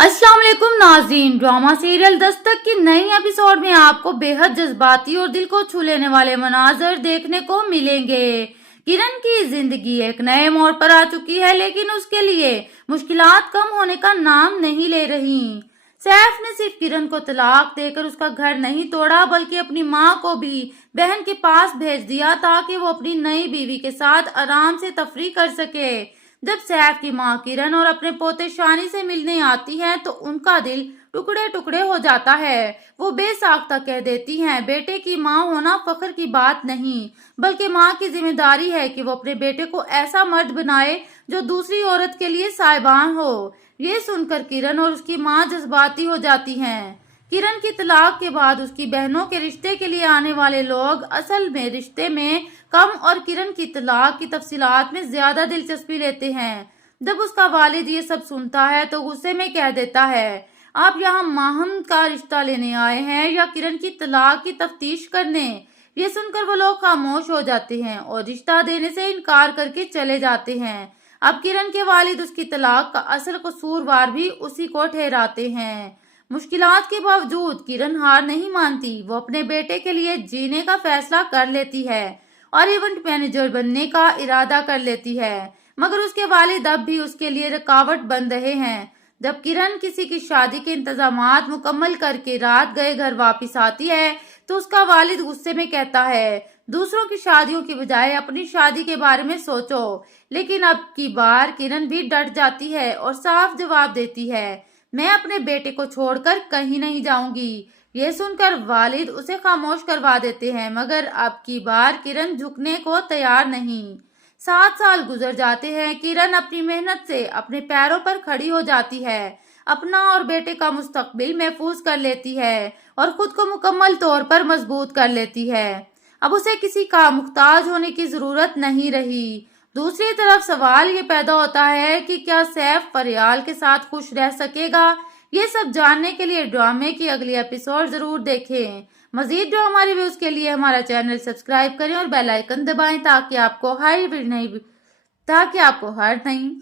अस्सलाम वालेकुम नाज़रीन। ड्रामा सीरियल दस्तक की नई एपिसोड में आपको बेहद जज्बाती और दिल को छू लेने वाले मनाजर देखने को मिलेंगे। किरण की जिंदगी एक नए मोड़ पर आ चुकी है, लेकिन उसके लिए मुश्किलात कम होने का नाम नहीं ले रही। सैफ ने सिर्फ किरण को तलाक देकर उसका घर नहीं तोड़ा, बल्कि अपनी माँ को भी बहन के पास भेज दिया ताकि वो अपनी नई बीवी के साथ आराम से तफरीह कर सके। जब सैफ की माँ किरण और अपने पोते शानी से मिलने आती हैं तो उनका दिल टुकड़े टुकड़े हो जाता है। वो बेसाख्ता कह देती हैं, बेटे की माँ होना फख्र की बात नहीं, बल्कि माँ की जिम्मेदारी है कि वो अपने बेटे को ऐसा मर्द बनाए जो दूसरी औरत के लिए साहिबान हो। ये सुनकर किरण और उसकी माँ जज्बाती हो जाती हैं। किरण की तलाक के बाद उसकी बहनों के रिश्ते के लिए आने वाले लोग असल में रिश्ते में कम और किरण की तलाक की तफसीलात में ज्यादा दिलचस्पी लेते हैं। जब उसका वालिद ये सब सुनता है तो गुस्से में कह देता है, आप यहाँ माहम का रिश्ता लेने आए हैं या किरण की तलाक की तफ्तीश करने। ये सुनकर वो लोग खामोश हो जाते हैं और रिश्ता देने से इनकार करके चले जाते हैं। अब किरण के वालिद उसकी तलाक का असल कसूरवार भी उसी को ठहराते हैं। मुश्किलात के बावजूद किरण हार नहीं मानती। वो अपने बेटे के लिए जीने का फैसला कर लेती है और इवेंट मैनेजर बनने का इरादा कर लेती है, मगर उसके वालिद अब भी उसके लिए रुकावट बन रहे हैं। जब किरण किसी की शादी के इंतजामात मुकम्मल करके रात गए घर वापस आती है तो उसका वालिद गुस्से में कहता है, दूसरों की शादियों की बजाय अपनी शादी के बारे में सोचो। लेकिन अब की बार किरण भी डट जाती है और साफ जवाब देती है, मैं अपने बेटे को छोड़कर कहीं नहीं जाऊंगी। ये सुनकर वालिद उसे खामोश करवा देते हैं, मगर अब की बार किरण झुकने को तैयार नहीं। 7 साल गुजर जाते हैं। किरण अपनी मेहनत से अपने पैरों पर खड़ी हो जाती है, अपना और बेटे का मुस्तकबिल महफूज कर लेती है और खुद को मुकम्मल तौर पर मजबूत कर लेती है। अब उसे किसी का मुख्ताज होने की जरूरत नहीं रही। दूसरी तरफ सवाल ये पैदा होता है कि क्या सैफ फरियाल के साथ खुश रह सकेगा। ये सब जानने के लिए ड्रामे की अगली एपिसोड जरूर देखें। मजीद ड्रामा रिव्यूज के लिए हमारा चैनल सब्सक्राइब करें और बेल आइकन दबाएं ताकि आपको हर नई